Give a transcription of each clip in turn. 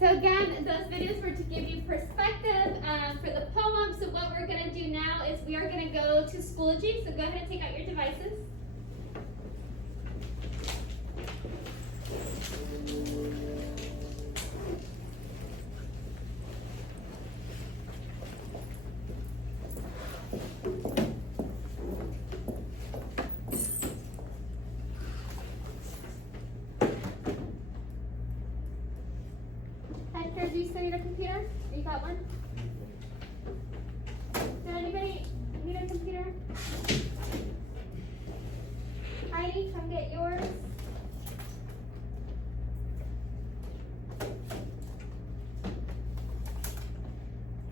so again, those videos were to give you perspective for the poem. So what we're going to do now is we are going to go to Schoology. So go ahead and take out your devices. Hector, do you still need a computer? You got one? Did anybody need a computer? Heidi, come get yours.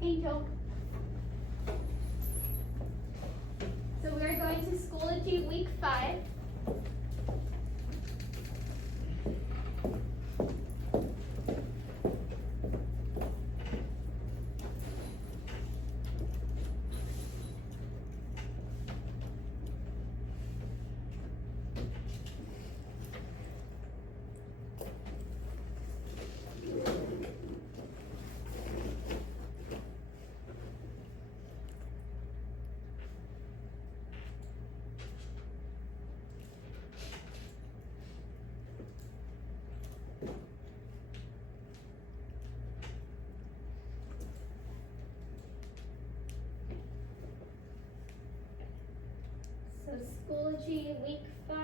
Angel. So we are going to Schoology week 5. So Schoology week 5.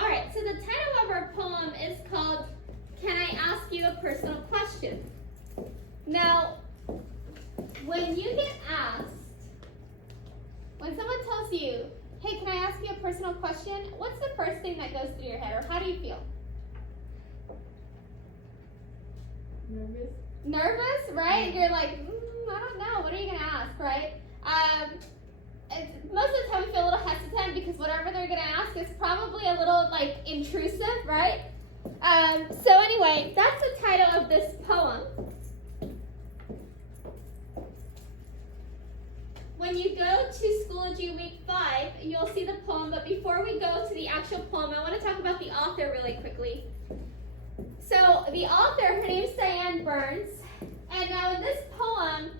Alright, so the title of our poem is called Can I Ask You a Personal Question? Now, when you get asked, when someone tells you, hey, can I ask you a personal question? What's the first thing that goes through your head, or how do you feel? Nervous. Nervous, right? You're like, I don't know. What are you going to ask, right? Most of the time we feel a little hesitant because whatever they're going to ask is probably a little, like, intrusive, right? So anyway, that's the title of this poem. When you go to Schoology week 5, you'll see the poem, but before we go to the actual poem, I want to talk about the author really quickly. So the author, her name's Diane Burns, and now in this poem,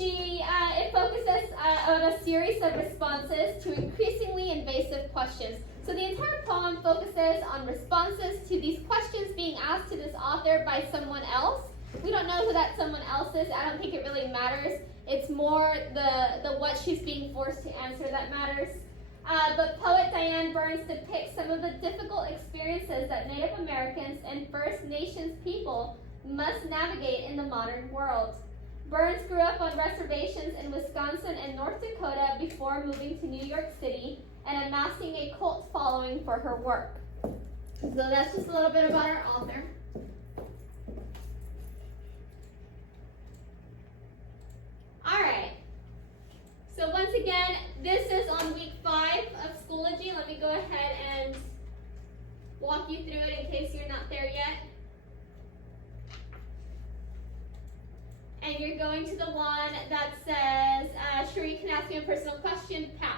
it focuses on a series of responses to increasingly invasive questions. So the entire poem focuses on responses to these questions being asked to this author by someone else. We don't know who that someone else is. I don't think it really matters. It's more the what she's being forced to answer that matters. But poet Diane Burns depicts some of the difficult experiences that Native Americans and First Nations people must navigate in the modern world. Burns grew up on reservations in Wisconsin and North Dakota before moving to New York City and amassing a cult following for her work. So that's just a little bit about our author. All right. So once again, this is on week 5 of Schoology. Let me go ahead and walk you through it in case you're not there yet. And you're going to the one that says, sure, you can ask me a personal question, Pat.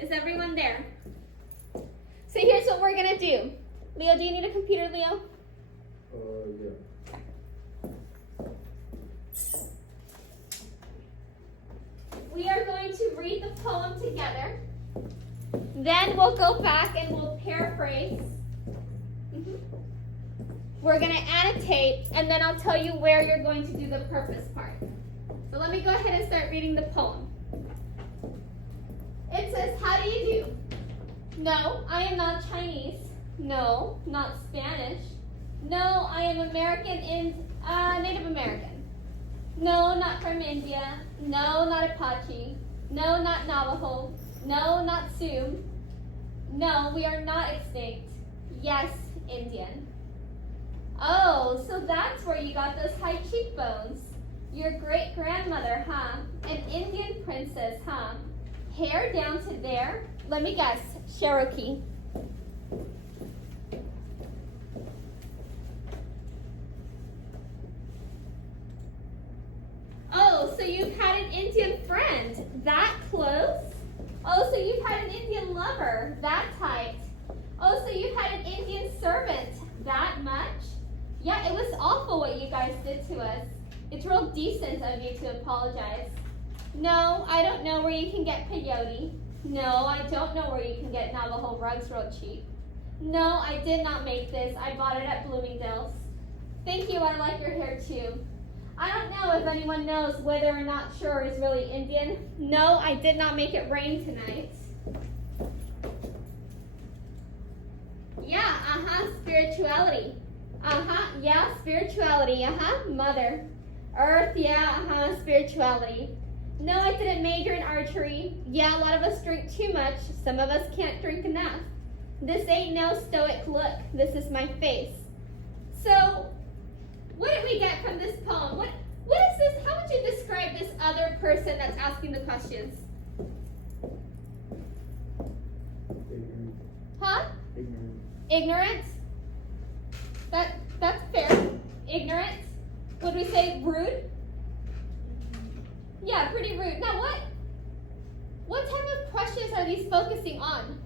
Is everyone there? So here's what we're going to do. Leo, do you need a computer, Leo? Yeah. We are going to read the poem together. Then we'll go back and we'll paraphrase. We're going to annotate, and then I'll tell you where you're going to do the purpose part. So let me go ahead and start reading the poem. It says, how do you do? No, I am not Chinese. No, not Spanish. No, I am Native American. No, not from India. No, not Apache. No, not Navajo. No, not Sioux. No, we are not extinct. Yes, Indian. Oh, so that's where you got those high cheekbones. Your great grandmother, huh? An Indian princess, huh? Hair down to there. Let me guess, Cherokee. Oh, so you've had an Indian friend. That close? Oh, so you've had an Indian lover. That tight. Oh, so you've had an Indian servant. That much? Yeah, it was awful what you guys did to us. It's real decent of you to apologize. No, I don't know where you can get peyote. No, I don't know where you can get Navajo rugs real cheap. No, I did not make this. I bought it at Bloomingdale's. Thank you, I like your hair too. I don't know if anyone knows whether or not Shur is really Indian. No, I did not make it rain tonight. Yeah, spirituality. Yeah, spirituality, mother. Earth, yeah, spirituality. No, I didn't major in archery. Yeah, a lot of us drink too much. Some of us can't drink enough. This ain't no stoic look. This is my face. So, what did we get from this poem? What is this? How would you describe this other person that's asking the questions? Ignorant. Huh? Ignorant. Ignorant? That's fair. Ignorant? Would we say rude? Yeah, pretty rude. Now what type of questions are these focusing on?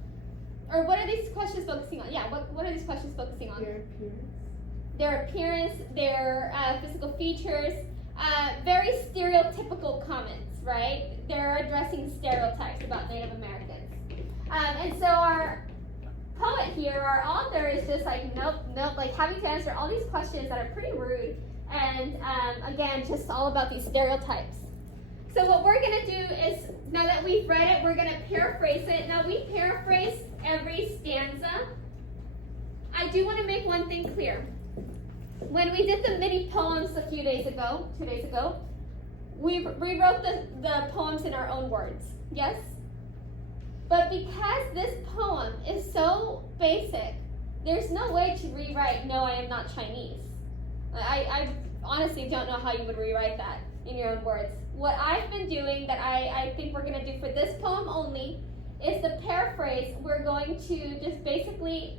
Or what are these questions focusing on? Yeah, what are these questions focusing on? Their appearance. Their physical features, very stereotypical comments, right? They're addressing stereotypes about Native Americans. And so our poet here, our author, is just like, nope, like having to answer all these questions that are pretty rude and, again, just all about these stereotypes. So what we're going to do is, now that we've read it, we're going to paraphrase it. Now, we paraphrase every stanza. I do want to make one thing clear. When we did the mini poems a few days ago, 2 days ago, we rewrote the poems in our own words, yes? But because this poem is so basic, there's no way to rewrite, no, I am not Chinese. I honestly don't know how you would rewrite that in your own words. What I've been doing that I think we're going to do for this poem only is the paraphrase. We're going to just basically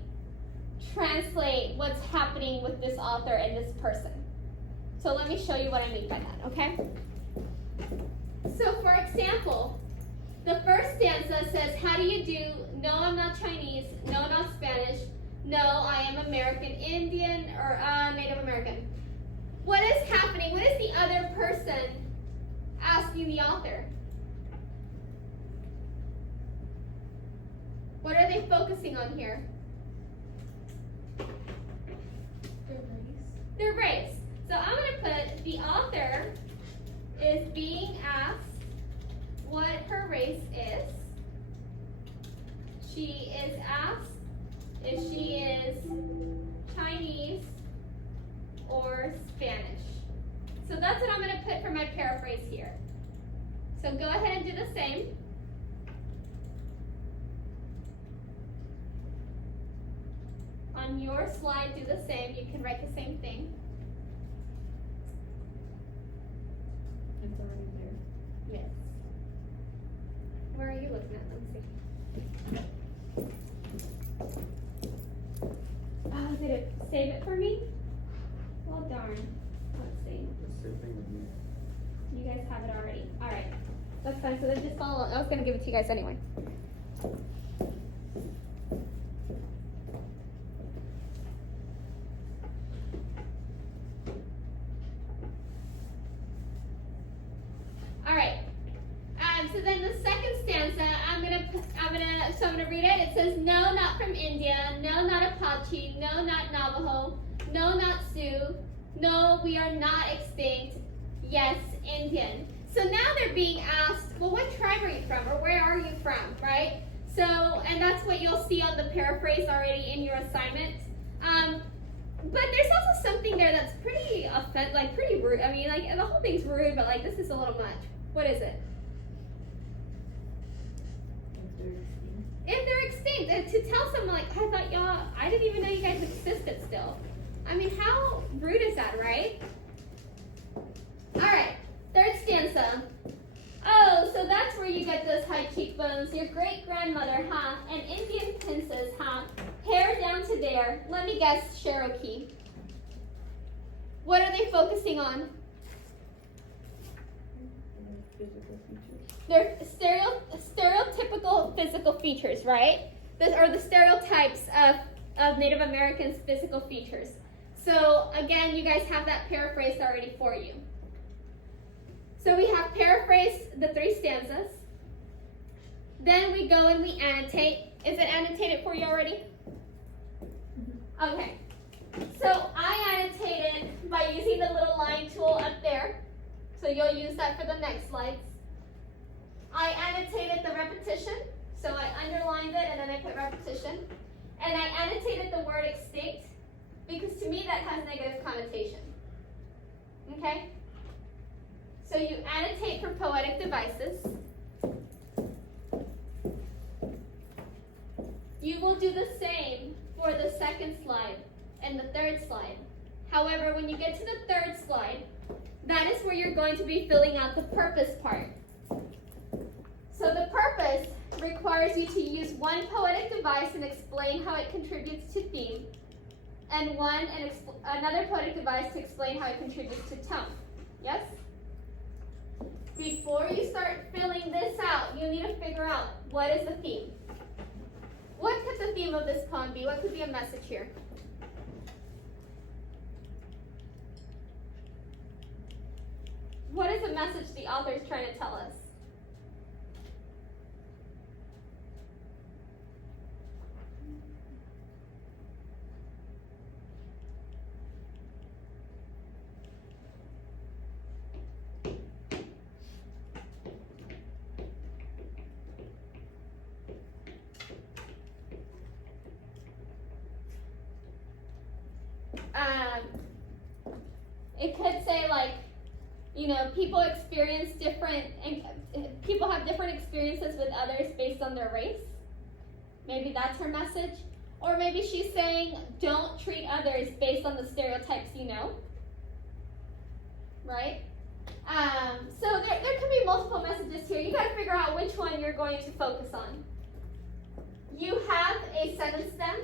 translate what's happening with this author and this person. So let me show you what I mean by that, okay? So for example, the first stanza says, how do you do? No, I'm not Chinese. No, not Spanish. No, I am American Indian or Native American. What is happening? What is the other person asking the author? What are they focusing on here? Their race. So I'm going to put the author is being asked what her race is. She is asked if she is Chinese or Spanish. So that's what I'm going to put for my paraphrase here. So go ahead and do the same. On your slide, do the same. You can write the same thing. It's already there. Yes. Where are you looking at? Let's see. Oh, did it save it for me? Well, darn. Let's see. The same thing with me. You guys have it already. All right. That's fine. So then just follow. I was going to give it to you guys anyway. All right. So then the second stanza, I'm gonna read it. It says, no, not from India. No, not Apache. No, not Navajo. No, not Sioux. No, we are not extinct. Yes, Indian. So now they're being asked, well, what tribe are you from, or where are you from, right? So, and that's what you'll see on the paraphrase already in your assignment. But there's also something there that's pretty pretty rude. I mean, like, the whole thing's rude, but like, this is a little much. What is it? If they're extinct, to tell someone like, I didn't even know you guys existed still. I mean, how rude is that, right? Alright, third stanza. Oh, so that's where you get those high cheekbones. Your great-grandmother, huh? An Indian princess, huh? Hair down to there. Let me guess, Cherokee. What are they focusing on? Physical features. They're stereotypical physical features, right? Or the stereotypes of Native Americans' physical features. So again, you guys have that paraphrased already for you. So we have paraphrased the 3 stanzas. Then we go and we annotate. Is it annotated for you already? Okay. So I annotated by using the little line tool up there. So you'll use that for the next slides. I annotated the repetition. So I underlined it and then I put repetition. And I annotated the word extinct because to me that has negative connotation. Okay? So you annotate for poetic devices. You will do the same for the second slide and the third slide. However, when you get to the third slide, that is where you're going to be filling out the purpose part. So the purpose requires you to use one poetic device and explain how it contributes to theme, and another poetic device to explain how it contributes to tone. Yes? Before you start filling this out, you need to figure out what is the theme. What could the theme of this poem be? What could be a message here? What is the message the author is trying to tell us? It could say like, you know, people experience different, people have different experiences with others based on their race. Maybe that's her message. Or maybe she's saying, don't treat others based on the stereotypes you know. Right? So there could be multiple messages here. You gotta figure out which one you're going to focus on. You have a sentence stem,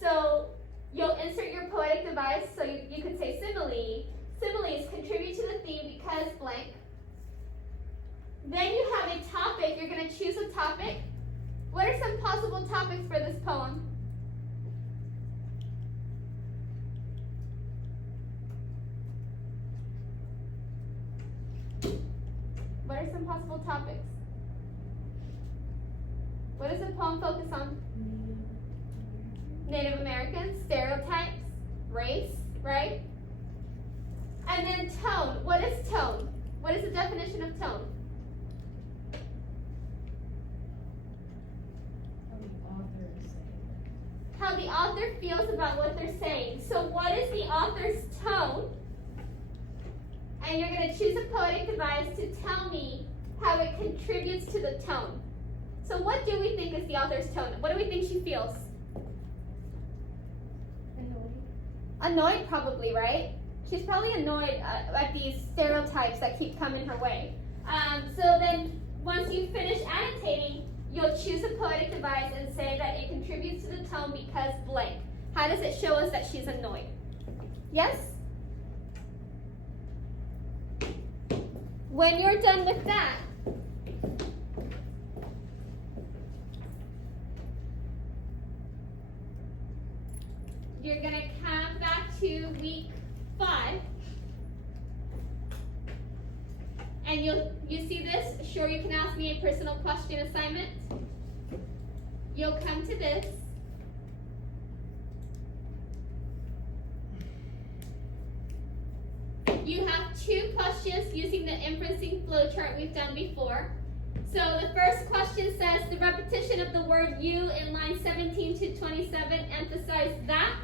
so you'll insert your poetic device, so you could say simile. Similes contribute to the theme because blank. Then you have a topic. You're going to choose a topic. What are some possible topics for this poem? What are some possible topics? What does the poem focus on? Native Americans, stereotypes, race, right? And then tone. What is tone? What is the definition of tone? How the author feels about what they're saying. So what is the author's tone? And you're going to choose a poetic device to tell me how it contributes to the tone. So what do we think is the author's tone? What do we think she feels? Annoyed, probably, right? She's probably annoyed at these stereotypes that keep coming her way. So then, once you finish annotating, you'll choose a poetic device and say that it contributes to the tone because blank. How does it show us that she's annoyed? Yes? When you're done with that, you're going to come back to week 5. And you see this? Sure, you can ask me a personal question assignment. You'll come to this. You have 2 questions using the inferencing flowchart we've done before. So the first question says the repetition of the word you in line 17 to 27 emphasize that.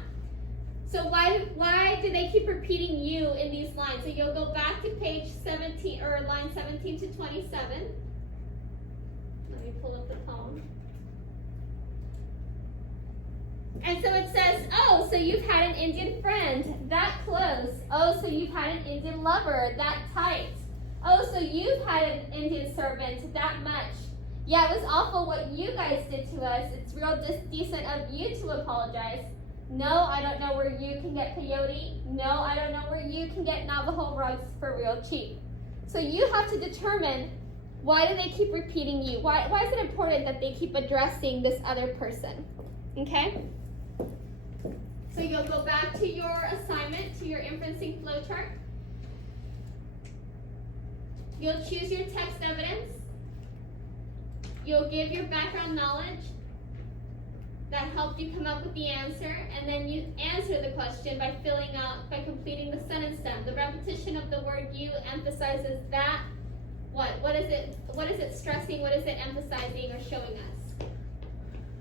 So why do they keep repeating you in these lines? So you'll go back to page 17 or line 17 to 27. Let me pull up the poem. And so it says, oh, so you've had an Indian friend, that close. Oh, so you've had an Indian lover, that tight. Oh, so you've had an Indian servant, that much. Yeah, it was awful what you guys did to us. It's real decent of you to apologize. No, I don't know where you can get peyote. No, I don't know where you can get Navajo rugs for real cheap. So you have to determine, why do they keep repeating you? Why is it important that they keep addressing this other person? Okay? So you'll go back to your assignment, to your inferencing flowchart. You'll choose your text evidence. You'll give your background knowledge that helped you come up with the answer, and then you answer the question by completing the sentence stem. The repetition of the word you emphasizes that. What is it stressing? What is it emphasizing or showing us?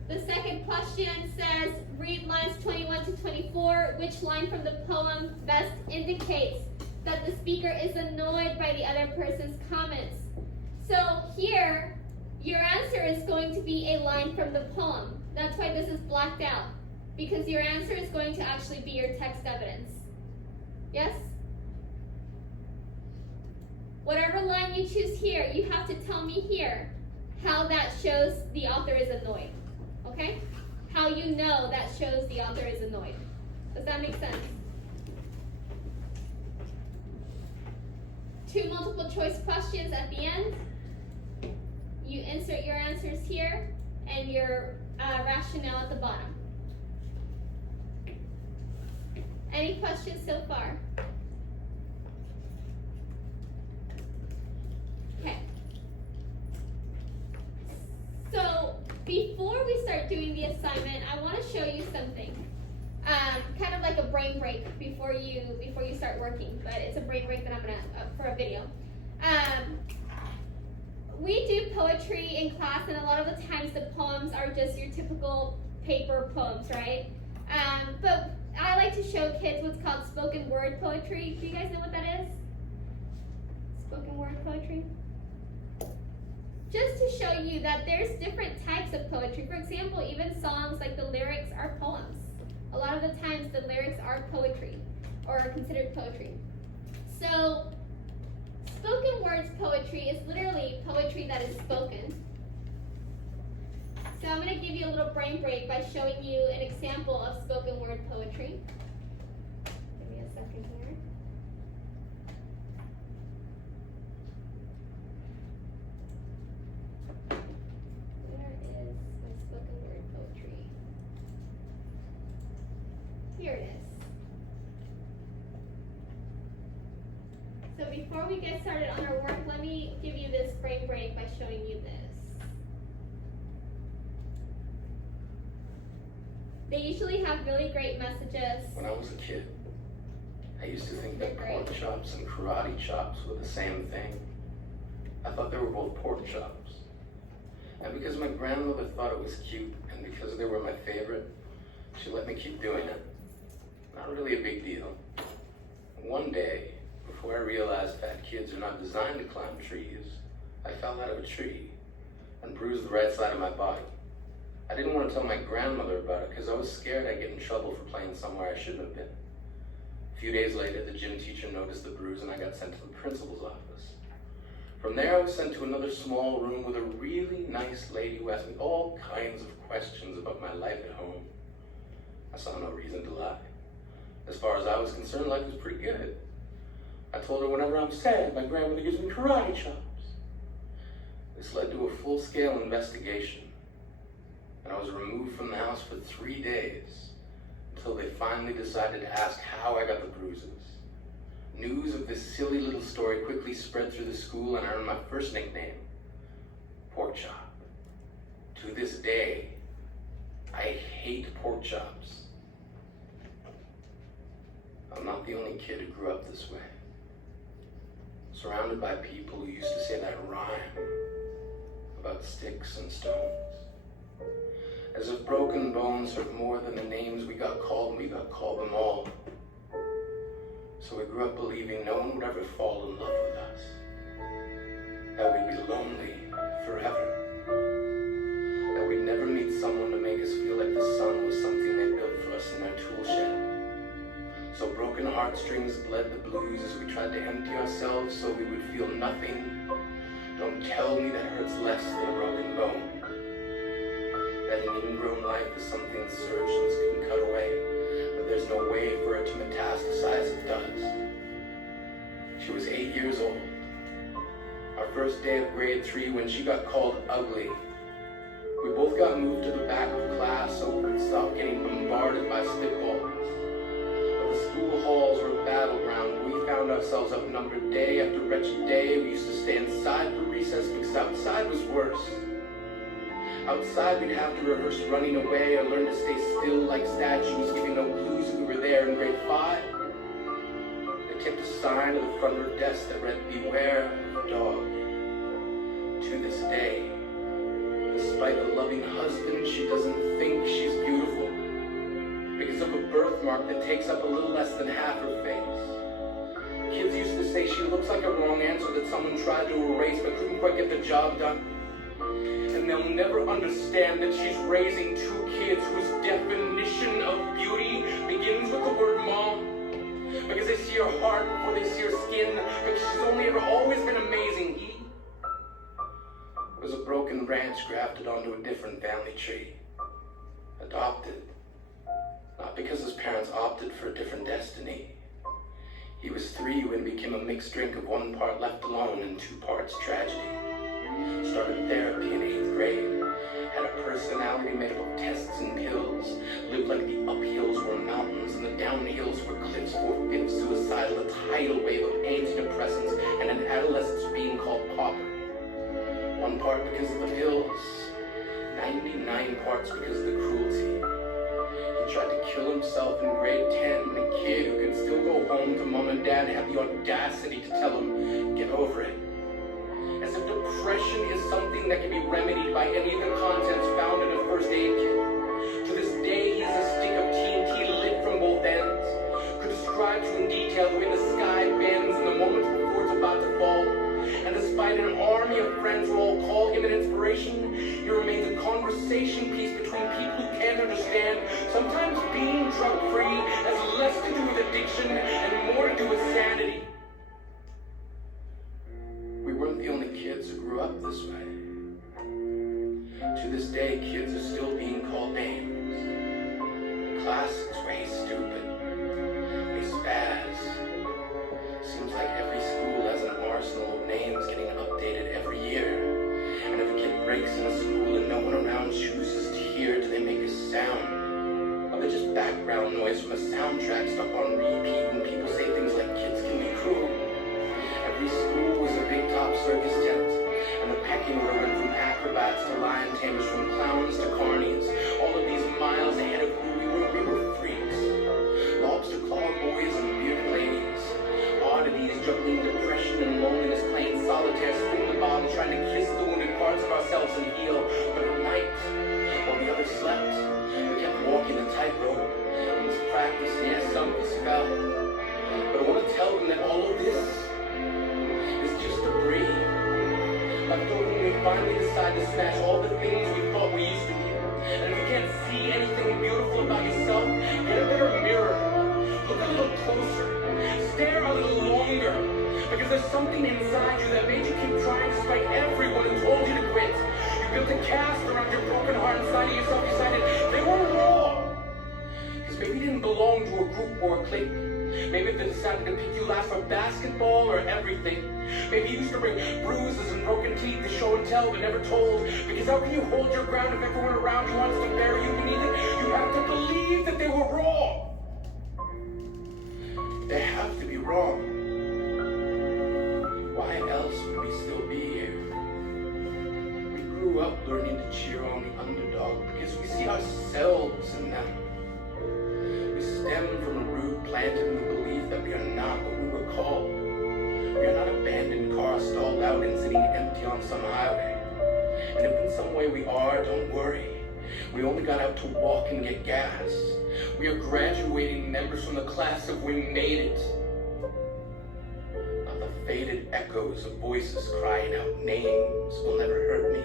The second question says, read lines 21 to 24. Which line from the poem best indicates that the speaker is annoyed by the other person's comments? So here, your answer is going to be a line from the poem. That's why this is blacked out, because your answer is going to actually be your text evidence. Yes? Whatever line you choose here, you have to tell me here how that shows the author is annoyed. Okay? How you know that shows the author is annoyed. Does that make sense? 2 multiple choice questions at the end. You insert your answers here and your rationale at the bottom. Any questions so far? Okay. So before we start doing the assignment, I want to show you something. Kind of like a brain break before you start working, but it's a brain break that I'm gonna for a video. We do poetry in class, and a lot of the times the poems are just your typical paper poems, right? But I like to show kids what's called spoken word poetry. Do you guys know what that is? Spoken word poetry? Just to show you that there's different types of poetry. For example, even songs, like the lyrics are poems. A lot of the times the lyrics are poetry, or are considered poetry. So spoken words poetry is literally poetry that is spoken. So I'm going to give you a little brain break by showing you an example of spoken word poetry. Give me a second here. Where is my spoken word poetry? Here it is. So before we get started on our work, let me give you this brain break by showing you this. They usually have really great messages. When I was a kid, I used to think that They're great. pork chops and karate chops were the same thing. I thought they were both pork chops. And because my grandmother thought it was cute, and because they were my favorite, she let me keep doing it. Not really a big deal. One day, before I realized fat kids are not designed to climb trees, I fell out of a tree and bruised the right side of my body. I didn't want to tell my grandmother about it because I was scared I'd get in trouble for playing somewhere I shouldn't have been. A few days later, the gym teacher noticed the bruise and I got sent to the principal's office. From there, I was sent to another small room with a really nice lady who asked me all kinds of questions about my life at home. I saw no reason to lie. As far as I was concerned, life was pretty good. I told her whenever I'm sad, my grandmother gives me karate chops. This led to a full-scale investigation, and I was removed from the house for 3 days until they finally decided to ask how I got the bruises. News of this silly little story quickly spread through the school, and I earned my first nickname, Pork Chop. To this day, I hate pork chops. I'm not the only kid who grew up this way. Surrounded by people who used to say that rhyme about sticks and stones. As if broken bones hurt more than the names we got called, and we got called them all. So we grew up believing no one would ever fall in love with us. That we'd be lonely forever. That we'd never meet someone to make us feel like the sun was something they blues as we tried to empty ourselves so we would feel nothing. Don't tell me that hurts less than a broken bone. That an ingrown life is something the surgeons can cut away, but there's no way for it to metastasize. It does. She was 8 years old. Our first day of grade 3 when she got called ugly. We both got moved to the back of class so we would stop getting bombarded by spitballs. But the school halls were a battleground. We found ourselves outnumbered day after wretched day. We used to stay inside for recess because outside was worse. Outside we'd have to rehearse running away or learn to stay still like statues, giving no clues that we were there in grade 5. They kept a sign at the front of her desk that read, "Beware of the dog." To this day, despite a loving husband, she doesn't think she's beautiful because of a birthmark that takes up a little less than half her face. Kids used to say she looks like a wrong answer that someone tried to erase but couldn't quite get the job done. And they'll never understand that she's raising 2 kids whose definition of beauty begins with the word mom. Because they see her heart before they see her skin, because she's only ever always been amazing. He was a broken branch grafted onto a different family tree. Adopted. Not because his parents opted for a different destiny. He was 3 when he became a mixed drink of 1 part left alone and 2 parts tragedy. Started therapy in 8th grade. Had a personality made up of tests and pills. Lived like the uphills were mountains and the downhills were cliffs. 4/5 suicidal, a tidal wave of antidepressants, and an adolescence being called pauper. 1 part because of the pills, 99 parts because of the cruelty. He tried to kill himself in grade 10, a kid who could still go home to mom and dad and have the audacity to tell him, get over it. As if depression is something that can be remedied by any of the contents found in a first aid kit. To this day, he has a stick of TNT lit from both ends. Could describe to in detail the way the sky bends in the moments before it's about to fall. And despite an army of friends who all call him an inspiration, he remains a conversation piece between people who can't understand. Sometimes being drug-free has less to do with addiction and more to do with sanity. We weren't the only kids who grew up this way. To this day, kids are still being called names. The classics were, "Hey, stupid," "Hey, spaz." Seems like every school has an arsenal of names getting updated every year. And if a kid breaks in a school and no one around chooses to hear, do they make a sound? Or they just background noise from a soundtrack stuck on repeat when people say things like kids can be cruel? Every school was a big top circus tent, and the pecking order went from acrobats to lion tamers, from clowns to carnies. All of these miles ahead of who we were freaks. Lobster claw boys and bearded ladies. Oddities juggling depression and loneliness, playing solitaire, spinning the bottle, trying to kiss the wounded parts of ourselves and heal. But at night, while the others slept, we kept walking the tightrope. It was practice, yes, some of us fell. But I want to tell them that all of this is just debris. Left over when we finally decide to smash all the things we thought we used to be. And if you can't see anything beautiful about yourself, get a better mirror. Look a little closer. Stare a little longer. Because there's something inside you that made you keep trying despite everyone who told you to quit. You built a cast around your broken heart inside of yourself. You decided they were wrong. Because maybe you didn't belong to a group or a clique. Maybe they decided to pick you last for basketball or everything. Maybe you used to bring bruises and broken teeth to show and tell but never told. Because how can you hold your ground if everyone around you wants to bury you beneath it? You have to believe that they were wrong. They have to be wrong. Why else would we still be here? We grew up learning to cheer on the underdog because we see ourselves in them. We stem from a root planted in the belief that we are not what we were called. We are not abandoned cars stalled out and sitting empty on some highway. And if in some way we are, don't worry. We only got out to walk and get gas. We are graduating members from the class of we made it. Not the faded echoes of voices crying out names will never hurt me.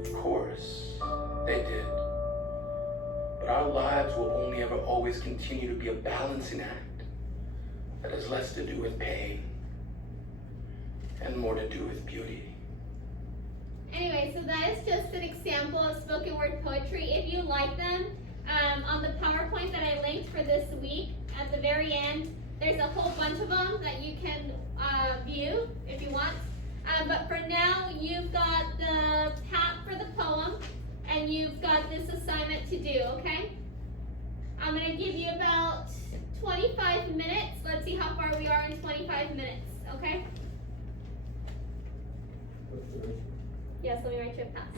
Of course, they did. But our lives will only ever always continue to be a balancing act. that has less to do with pain and more to do with beauty. Anyway, so that is just an example of spoken word poetry. If you like them, on the PowerPoint that I linked for this week, at the very end, there's a whole bunch of them that you can view if you want. But for now, you've got the PAP for the poem, and you've got this assignment to do, okay? I'm going to give you about 25 minutes. Let's see how far we are in 25 minutes, okay? What's the rest? Yes, let me write you a pass.